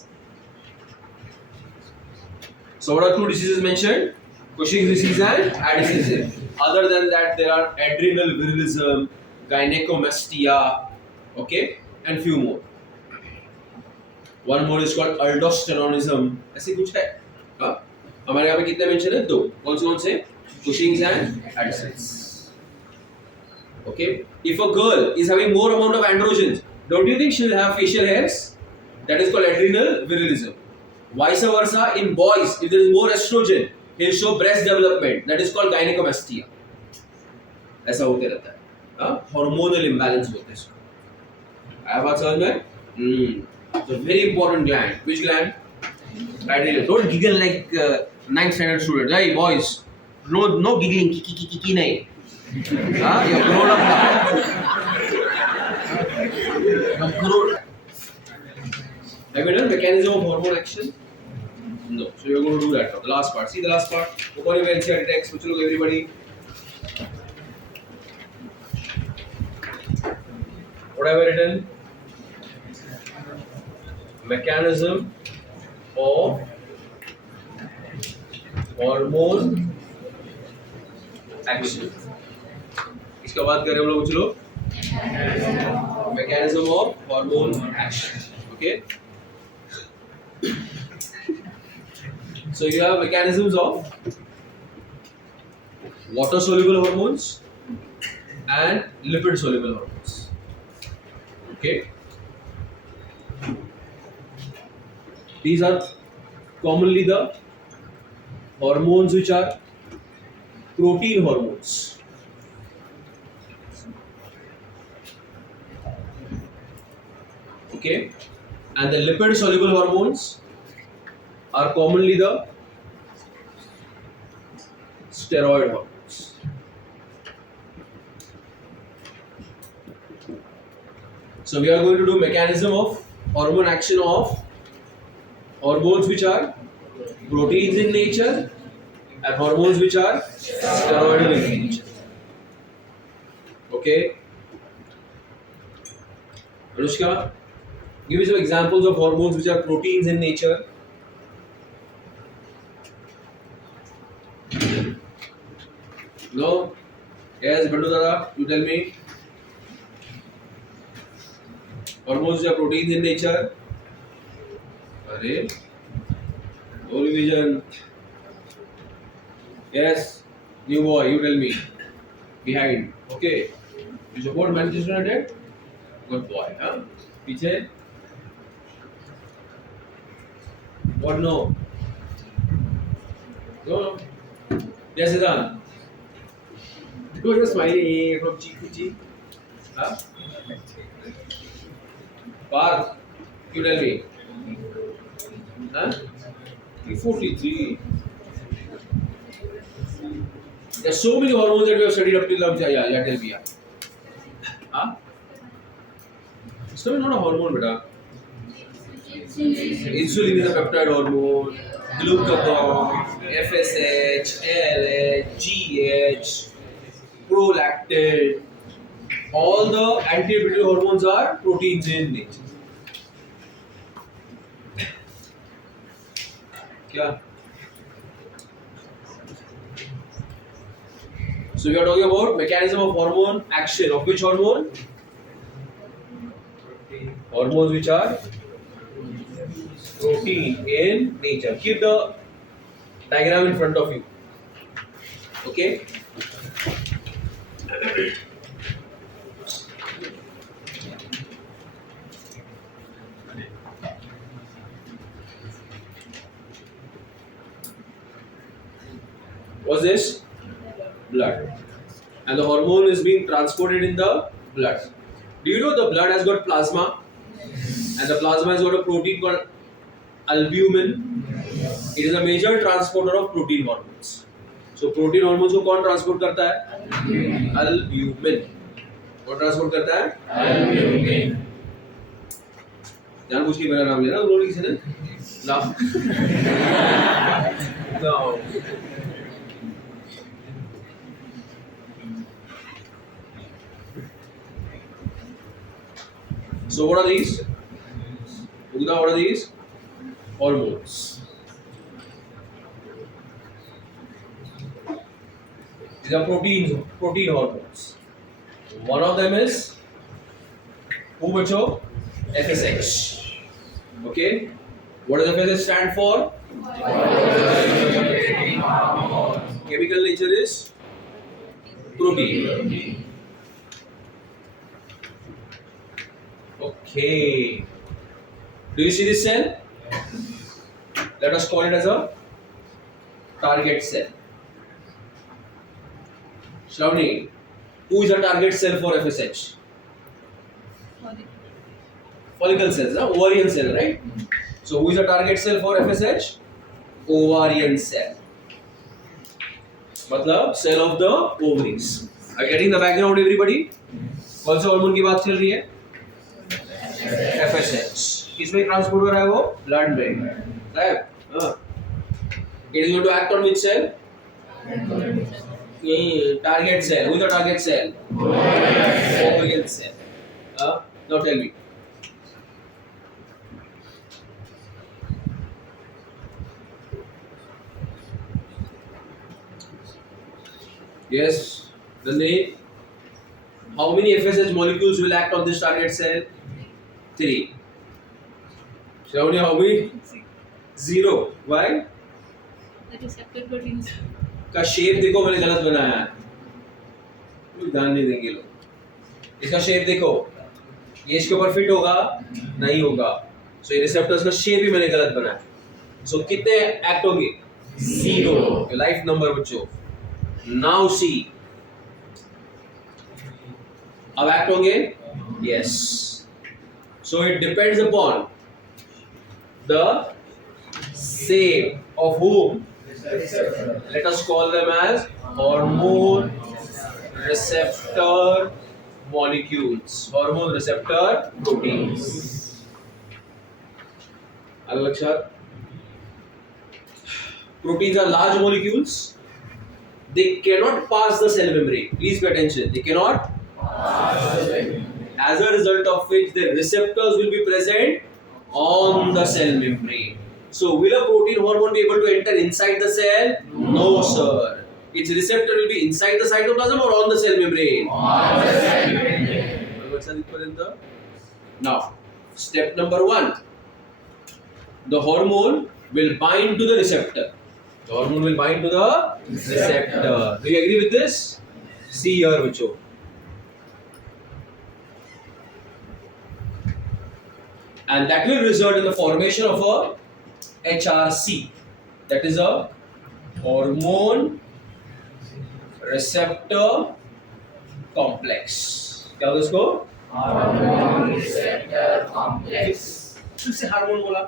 So what are 2 diseases mentioned? Cushing's disease and Addison's disease. Other than that, there are adrenal virilism, gynecomastia, okay, and few more. One more is called aldosteronism. ऐसे कुछ है? हाँ? हमारे यहाँ पे कितने mention है? 2. कौन से? Cushing's and Addison's. Okay, if a girl is having more amount of androgens, don't you think she will have facial hairs? That is called adrenal virilism. Vice versa, in boys, if there is more estrogen, he'll show breast development. That is called gynecomastia. ऐसा होते रहता है, hormonal imbalance होते हैं इसको. आया बात समझ में? It's a very important gland. Which gland? Adrenal. Don't giggle like 9th standard student. Hey boys, no giggling. Kiki nahi. You're grown up now. You're grown. Have you done mechanism of hormone action? No. So you're going to do that now. The last part. See the last part. Open your NCERT text. Which look everybody. What have I written? Mechanism of hormone action. इसका बात करें हम लोग कुछ लोग. Mechanism of hormone action. Okay. So you have mechanisms of water soluble hormones and lipid soluble hormones. Okay. These are commonly the hormones which are protein hormones. Okay. And the lipid soluble hormones are commonly the steroid hormones. So we are going to do mechanism of hormone action of hormones which are proteins in nature and hormones which are steroidal in nature. Okay. Anushka, give me some examples of hormones which are proteins in nature. No? Yes, Bandu Dada, you tell me. Hormones which are proteins in nature. Arey, no revision. Yes, new boy, you tell me. Behind. Okay. You support Manchester United? Good boy, huh? पीछे. What no? No. Yes, Siddhan. Go just smiling from cheek to cheek. Huh? Park, you tell me. Huh? 343. There's so many hormones that we have studied up till now. Yeah, tell me. Huh? It's not a hormone, beta. Insulin is a peptide hormone. Glucagon, FSH, LH, GH, prolactin. All the anti-inflammatory hormones are proteins in nature. क्या? So we are talking about mechanism of hormone action. Of which hormone? Hormones which are protein in nature. Keep the diagram in front of you. Okay. What's this? Blood. And the hormone is being transported in the blood. Do you know the blood has got plasma? And the plasma has got a protein called albumin. It is a major transporter of protein hormones. So protein hormones को कौन transport करता है? Albumin. कौन transport करता है? Albumin. जानबूझ के मेरा नाम लेना उन्होंने किसी ने? ना. No. So what are these? Ugda, what are these? Hormones. These are protein hormones. One of them is who bacho? FSH. Okay. What does FSH stand for? Chemical nature is protein. Okay. Do you see this cell? Let us call it as a target cell. Shravani, who is a target cell for FSH? Follicle cells, ovarian cell, right? So who is a target cell for FSH? Ovarian cell. मतलब cell of the ovaries. Are you getting the background, everybody? कौन सा hormone की बात चल रही है? FSH. किसमें transport हो रहा है वो? ब्लड में. Right? It is going to act on which cell? Target cell. Who is the target cell? Ovarian cell. Now tell me. Yes, Nandini. How many FSH molecules will act on this target cell? 3. Shravani, how many? 0. Why? The receptor proteins. का shape देखो मैंने गलत बनाया है. कोई ध्यान नहीं देंगे लोग. इसका शेप देखो. ये इसके ऊपर फिट होगा? नहीं होगा. So ये रिसेप्टर्स का शेप ही मैंने गलत बनाया. So कितने एक्ट होंगे? 0. लाइफ नंबर बच्चों. Now see. अब एक्ट होंगे? Yes. So it depends upon the shape of whom? Let us call them as hormone receptor molecules, hormone receptor proteins. Proteins are large molecules. They cannot pass the cell membrane. Please pay attention. They cannot pass the cell membrane. As a result of which the receptors will be present on the cell membrane. So will a protein hormone be able to enter inside the cell? No, sir. Its receptor will be inside the cytoplasm or on the cell membrane? On the cell membrane. Now, step number 1. The hormone will bind to the receptor. The hormone will bind to the receptor. Do you agree with this? See here, Vicho. And that will result in the formation of a HRC. That is a hormone receptor complex. क्या होगा इसको? Hormone receptor complex. फिर से hormone बोला.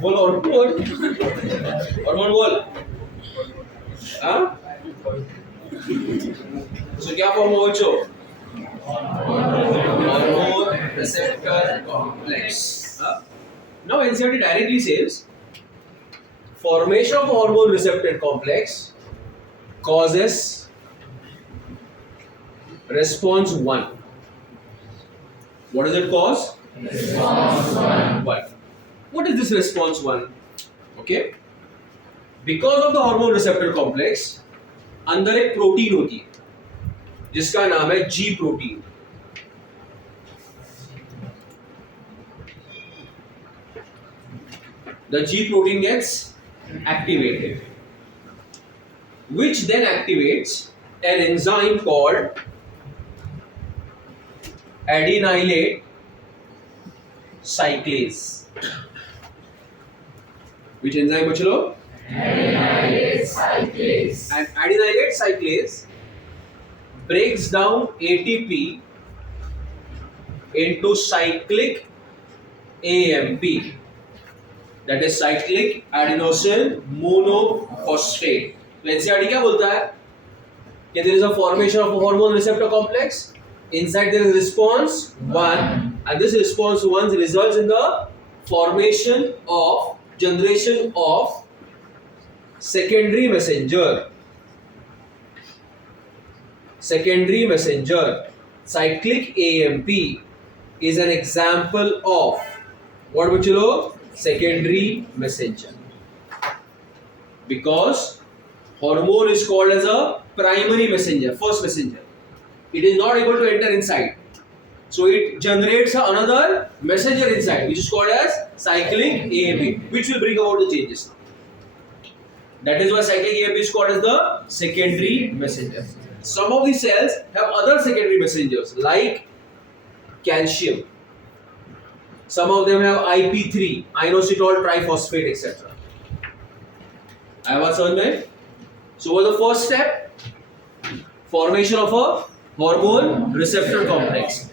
बोल hormone बोल. हाँ? So क्या फॉर्म हो बच्चों? Hormone receptor complex. Now NCERT directly says formation of hormone receptor complex causes response 1. What does it cause? Response 1. What is this response 1? Okay. Because of the hormone receptor complex, अंदर एक protein होती है जिसका नाम है G protein. The G protein gets activated, which then activates an enzyme called adenylate cyclase. Which enzyme बच्चे लोग? Adenylate cyclase. And adenylate cyclase breaks down ATP into cyclic AMP. That is cyclic adenosine monophosphate. तो NCERT क्या बोलता है? कि there is a formation of a hormone receptor complex. Inside there is response 1, and this response 1 results in the formation of generation of secondary messenger. Secondary messenger. Cyclic AMP is an example of what बच्चे लोग? Secondary messenger. Because hormone is called as a primary messenger, first messenger. It is not able to enter inside. So it generates another messenger inside, which is called as cyclic AMP, which will bring about the changes. That is why cyclic AMP is called as the secondary messenger. Some of the cells have other secondary messengers like calcium. Some of them have IP3, inositol triphosphate, etc. I was on that. So what was the first step? Formation of a hormone receptor complex.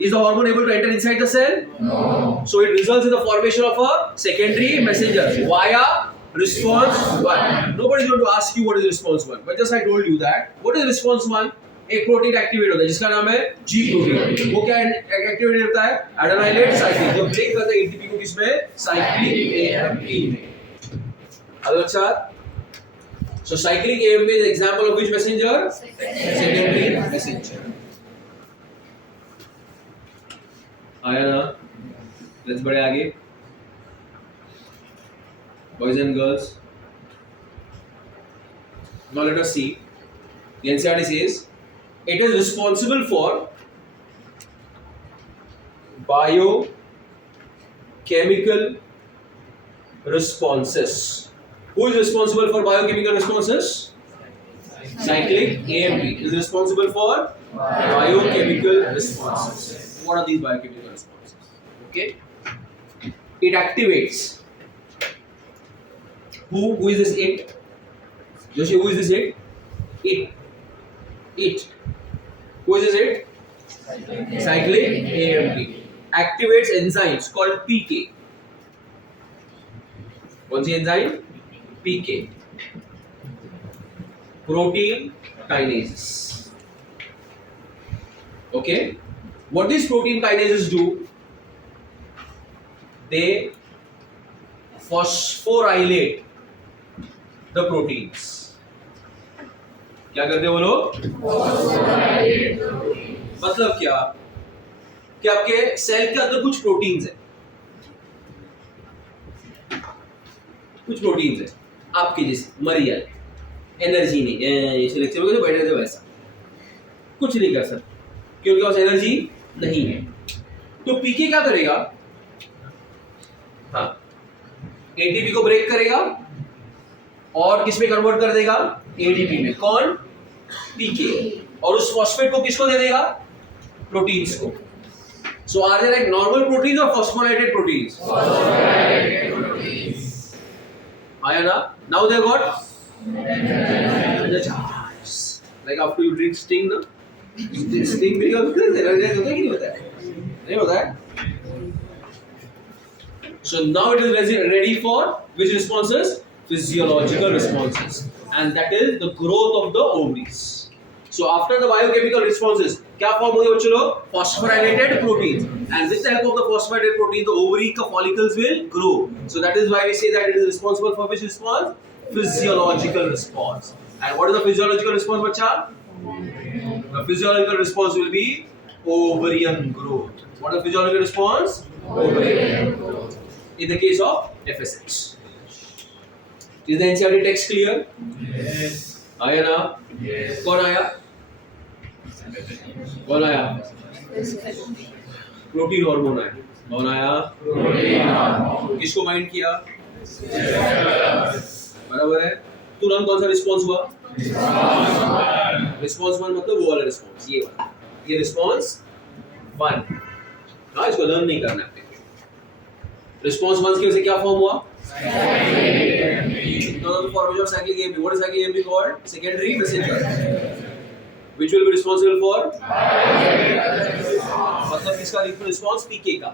Is the hormone able to enter inside the cell? No. So it results in the formation of a secondary messenger via response 1. Nobody is going to ask you what is response 1, but just I told you that. What is response 1? एक protein activate होता है जिसका नाम है जी protein. वो क्या activate होता है? एडेनाइलेट साइक्लिक. जो ब्रेक करता है एटीपी को किसमें? साइक्लिक एएमपी में. अच्छा. So cyclic AMP is example of which messenger? Secondary messenger. आया ना? Let's बढ़े आगे. Boys and girls. Now let us see. The NCERT says it is responsible for biochemical responses. Who is responsible for biochemical responses? Cyclic AMP is responsible for biochemical responses. What are these biochemical responses? Okay. It activates. Who is this it? Joshi, who is this it? It. Who is this it? Cyclic AMP. Activates enzymes called PK. What's the enzyme? PK. Protein kinases. Okay. What these protein kinases do? They phosphorylate the proteins. क्या करते हैं वो लोग? मतलब क्या कि आपके cell के अंदर कुछ प्रोटीन्स है, कुछ प्रोटीन्स है आपके जैसे मरियल एनर्जी नहीं है, लेक्चर में बैठे थे वैसा कुछ नहीं कर सकते क्योंकि उनके पास एनर्जी नहीं है. तो पीके क्या करेगा? हाँ, एटीपी को ब्रेक करेगा और किस में कन्वर्ट कर देगा? एडीपी में. कौन? पीके. और उस फॉस्फेट को किसको दे देगा? प्रोटीन्स को. So are there like normal proteins और फॉस्फोराइलेटेड प्रोटीन्स? आया ना? Now they got like after you drink Sting ना, स्टिंग बिकम एनर्जाइज होता है कि नहीं होता है? नहीं होता है. So now it is ready for which responses? Physiological responses, and that is the growth of the ovaries. So after the biochemical responses, क्या form होंगे बच्चों लोग? Phosphorylated proteins, and with the help of the phosphorylated protein, the ovary का follicles will grow. So that is why we say that it is responsible for which response? Physiological response. And what is the physiological response, बच्चा? The physiological response will be ovarian growth. What is the physiological response? Ovarian growth. In the case of FSH. Is the NCERT text clear? Yes. आया ना? Yes. कौन आया? कौन आया? Protein hormone आया. कौन आया? Protein hormone. किसको बाइंड किया? बराबर है. तुरंत कौन सा रिस्पॉन्स हुआ? रिस्पॉन्स 1 मतलब वो वाला रिस्पॉन्स, ये वाला. ये रिस्पॉन्स 1. हाँ, इसको लर्न नहीं करना है. रिस्पॉन्स 1 की वजह से क्या फॉर्म हुआ? The formation of cyclic AMP. What is cyclic AMP called? Secondary messenger. Which will be responsible for? मतलब इसका रिस्पॉन्स पीके का.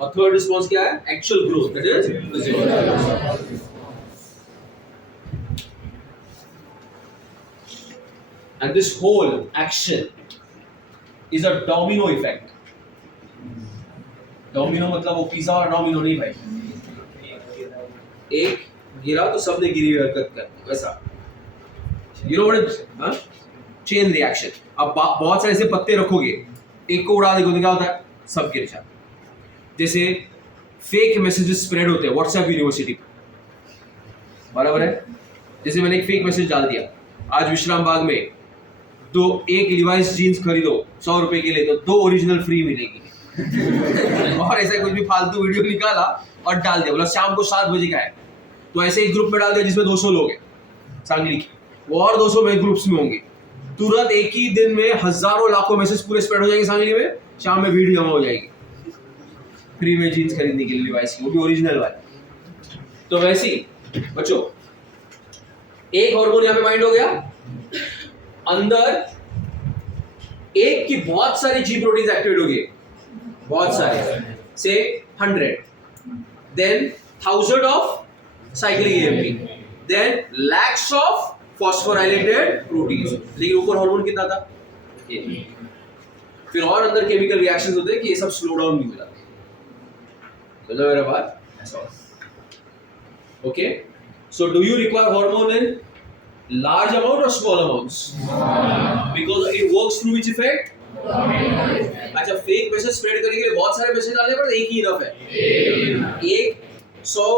और थर्ड रिस्पॉन्स क्या है? Actual growth, that is physiological. And this whole action is a domino effect. Domino मतलब वो pizza और domino नहीं भाई. एक गिरा तो सबने गिरी हुई हरकत कर वैसा. You know what? Chain reaction. अब बहुत सारे ऐसे पत्ते रखोगे, एक को उड़ा देंगे तो क्या होता है? सब गिर जाते. जैसे फेक मैसेजेस स्प्रेड होते हैं व्हाट्सएप यूनिवर्सिटी पर, बराबर है. जैसे मैंने एक फेक मैसेज डाल दिया, आज विश्राम बाग में एक लिवाइस जीन्स खरीदो 100 रुपए के लिए तो 2 ओरिजिनल फ्री मिलेगी. और ऐसा कुछ भी फालतू वीडियो निकाला और डाल दिया, बोला शाम को 7 बजे का है. तो ऐसे एक ग्रुप में डाल दिया जिसमें 200 लोग हैं सांगली के, वो और 200 में ग्रुप्स में होंगे, तुरंत एक ही दिन में हजारों लाखों मैसेज पूरे स्प्रेड हो जाएंगे सांगली में, शाम में भीड़ जमा हो जाएगी फ्री में जीन्स खरीदने के लिए लिवाइस की, वो भी ओरिजिनल वाली। तो वैसे ही बच्चों एक हार्मोन यहाँ पे बाइंड हो गया, अंदर एक की बहुत सारी जी प्रोटीन्स एक्टिवेट हो गए, बहुत सारे, से 100, then 1000 of cyclic AMP, then lakhs of phosphorylated proteins, लेकिन ऊपर हार्मोन कितना था? ये। फिर और अंदर केमिकल रिएक्शंस होते हैं कि ये सब स्लो डाउन नहीं हो जाते। समझो मेरा बात? Okay, so do you require hormone in large amount or small amounts? Because it works through which effect? अच्छा, फेक मैसेज स्प्रेड करने के लिए बहुत सारे मैसेज डालने पड़ते, एक ही इनफ है। एक 100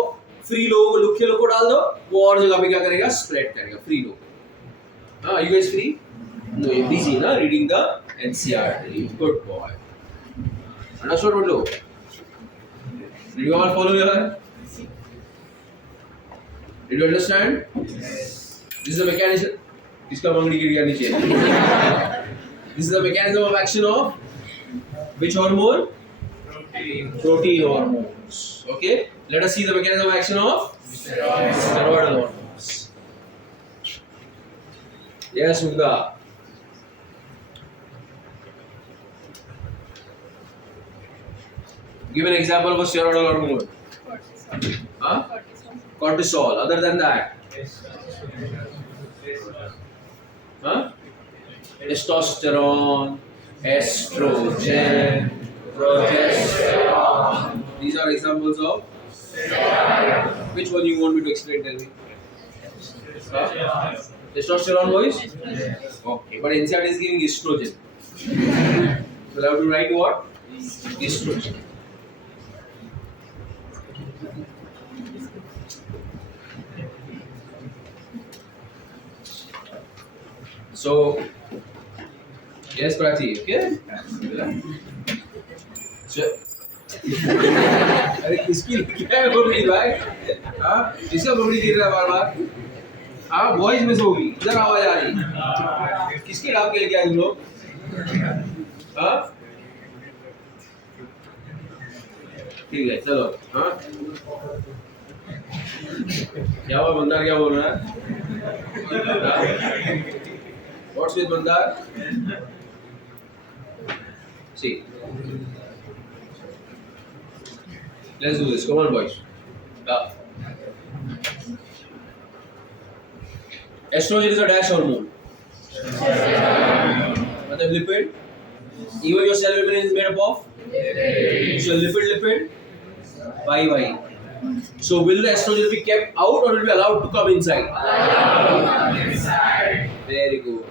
फ्री लोगों को, लुखे लोगों को डाल दो, वो और जगह पे क्या करेगा? स्प्रेड करेगा फ्री लोग। हाँ, you guys free? No, you're busy ना reading the NCERT. Good boy. Understood what लोग? Did you all follow here? Did you understand? This is the mechanism. किसका मंगनी गिर गया नीचे? This is the mechanism of action of which hormone? Protein hormones. Okay. Let us see the mechanism of action of steroidal hormones. Yes, Mugda. Give an example of a steroidal hormone. Huh? Cortisol. Other than that. Huh? Testosterone, estrogen, progesterone. These are examples of. Which one you want me to explain? Tell me. Huh? Testosterone, boys? Okay, but inside is giving estrogen. So I have to write what? Estrogen. So, yes, Prati, okay? So, अरे किसकी क्या है बोल रही भाई? हाँ, किसका बोली गिर रहा है बार बार? हाँ, वॉइस मिस होगी, इधर आवाज आ रही। किसकी डाल के लेके आए तुम लोग? हाँ? ठीक है, चलो, हाँ? क्या हुआ बंदा, क्या बोल रहा है? What's with Mandar? See. Let's do this. Come on, boys. Estrogen is a dash hormone. मतलब lipid. Even your cell membrane is made up of. So lipid. Y. So will the estrogen be kept out or will be allowed to come inside? Very good.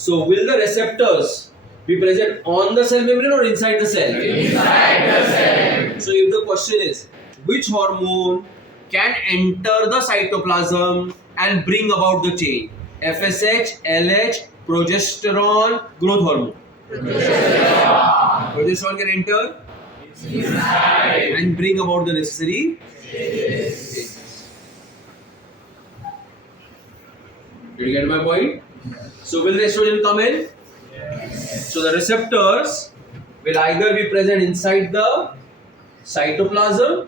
So will the receptors be present on the cell membrane or inside the cell? Inside the cell. So if the question is which hormone can enter the cytoplasm and bring about the change? FSH, LH, progesterone, growth hormone. Progesterone can enter Inside. and bring about the necessary changes. Did you get my point? So will the estrogen come in? Yes. So the receptors will either be present inside the cytoplasm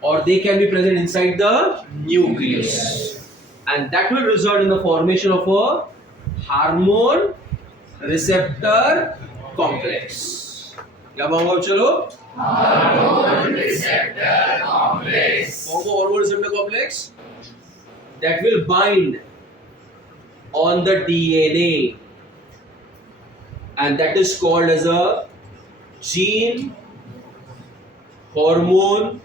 or they can be present inside the nucleus, and that will result in the formation of a hormone receptor complex. क्या बोलो चलो? Hormone receptor complex. Form a hormone receptor complex that will bind on the DNA, and that is called as a gene hormone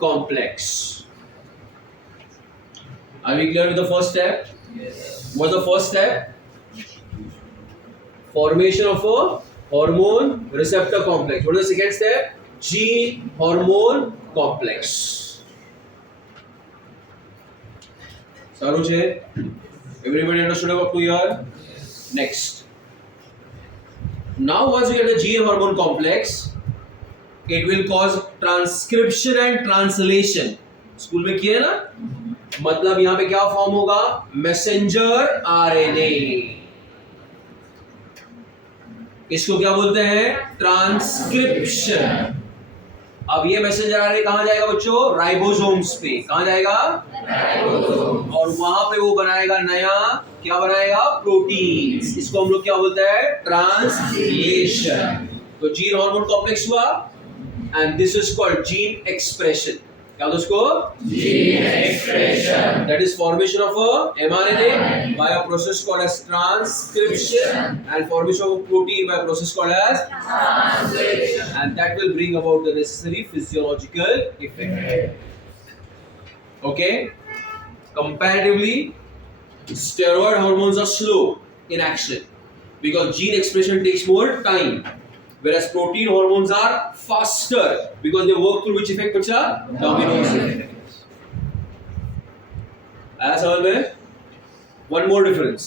complex. Are we clear with the first step? Yes. What's the first step? Formation of a hormone receptor complex. What is the second step? Gene hormone complex. Saruche? Everybody understood up to here? Next. Now once you get the gene hormone complex, it will cause transcription and translation. School में किए ना, मतलब यहां पे क्या form होगा, messenger RNA. इसको क्या बोलते हैं, ट्रांसक्रिप्शन। अब ये मैसेंजर आरएनए कहां जाएगा बच्चों, राइबोसोम्स पे। कहां जाएगा, और वहां पे वो बनाएगा नया, क्या बनाएगा, प्रोटीन्स। इसको हम लोग क्या बोलते हैं, ट्रांसलेशन। तो जीन हार्मोन कॉम्प्लेक्स हुआ, and this is called gene expression. क्या होता है उसको, Gene expression. that is formation of a mRNA by a process called as transcription, and formation of a protein by a process called as Translation. and that will bring about the necessary physiological effect. Okay, comparatively steroid hormones are slow in action because gene expression takes more time, whereas protein hormones are faster because they work through which effect, bacha, dominoes effect. आया समझ में? One more difference.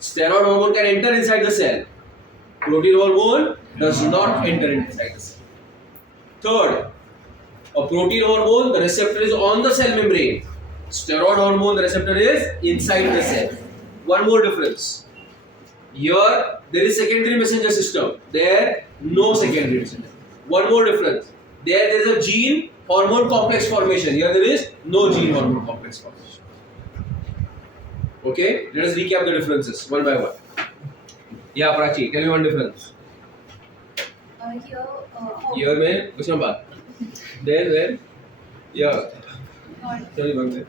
Steroid hormone can enter inside the cell. Protein hormone does not enter inside the cell. Third, a protein hormone, the receptor is on the cell membrane. Steroid hormone, the receptor is inside the cell. One more difference. Here, there is secondary messenger system. There, no secondary messenger. One more difference. There is a gene hormone complex formation. Here, there is no gene hormone complex formation. Okay, let us recap the differences one by one. Yeah, Prachi, tell me one difference. Here में कुछ ना बात. There, yeah. Tell me one thing.